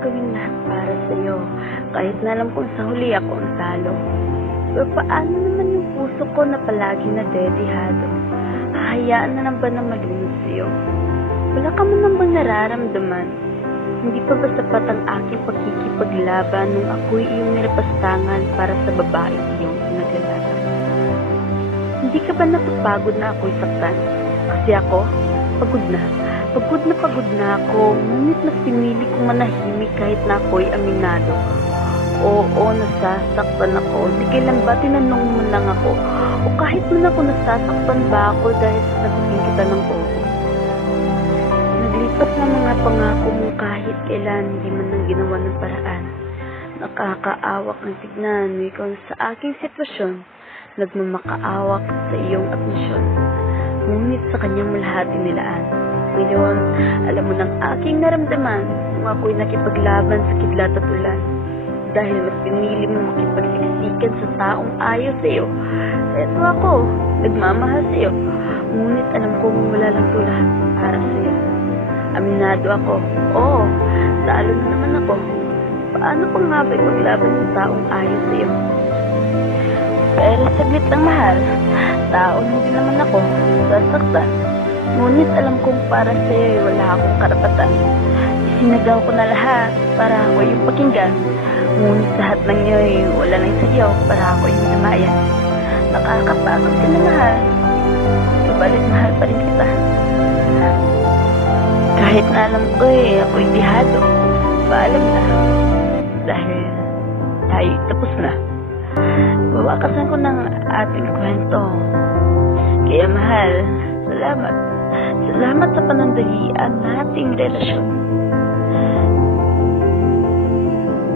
kong gawin lahat para sa'yo, kahit na alam kong sa huli ako ang talo. Pero paano naman yung puso ko na palagi na dedihado? Hahayaan na lang ba na malunod sa'yo? Wala ka man lang bang nararamdaman? Hindi pa ba sapat ang aking pagkikipaglaban nung ako'y iyong nilapastangan para sa babaeng iyong pinaglalaban? Hindi ka ba napapagod na ako'y saktan? Kasi ako, pagod na. Pagod na ako, ngunit mas pinili kong manahimik kahit na ako'y aminado. Oo, nasasaktan ako. Di kailan ba tinanong mo lang ako? O kahit man ako nasasaktan ba ako dahil sasagutin kita ng oo? Naglipas na mga pangako mo kahit kailan hindi man nang ginawa ng paraan. Nakakaawak ng tignan mo ikaw sa aking sitwasyon. Nagmamakaawak sa iyong atensyon. Ngunit sa kanyang mo lahat inilaan. Ngayon, alam mo ng aking naramdaman kung ako'y nakipaglaban sa kidlat at ulan. Dahil mas pinili mo makipagsiksikan sa taong ayaw sa'yo. Eto ako, nagmamahal sa'yo. Ngunit alam kong wala lang ito lahat para sa'yo. Aminado ako. Oo, talo na naman ako. Paano pa nga ba'y maglaban ng taong ayaw sa'yo? Pero saglit lang mahal. Tao hindi naman ako. Sasaktan. Ngunit alam kong para sa'yo wala akong karapatan. Isinagaw ko na lahat para ako yung pakinggan. Ngunit lahat ng iyo'y wala nang sayaw para ako yung namayan. Nakakapagod ka na mahal. Kabalit mahal pa rin kita. Kahit na alam ko ako'y dihado. Paalam na. Dahil tayo tapos na. Wawakasan ko ng ating kwento. Kaya mahal, salamat. Salamat sa panandalian nating relasyon.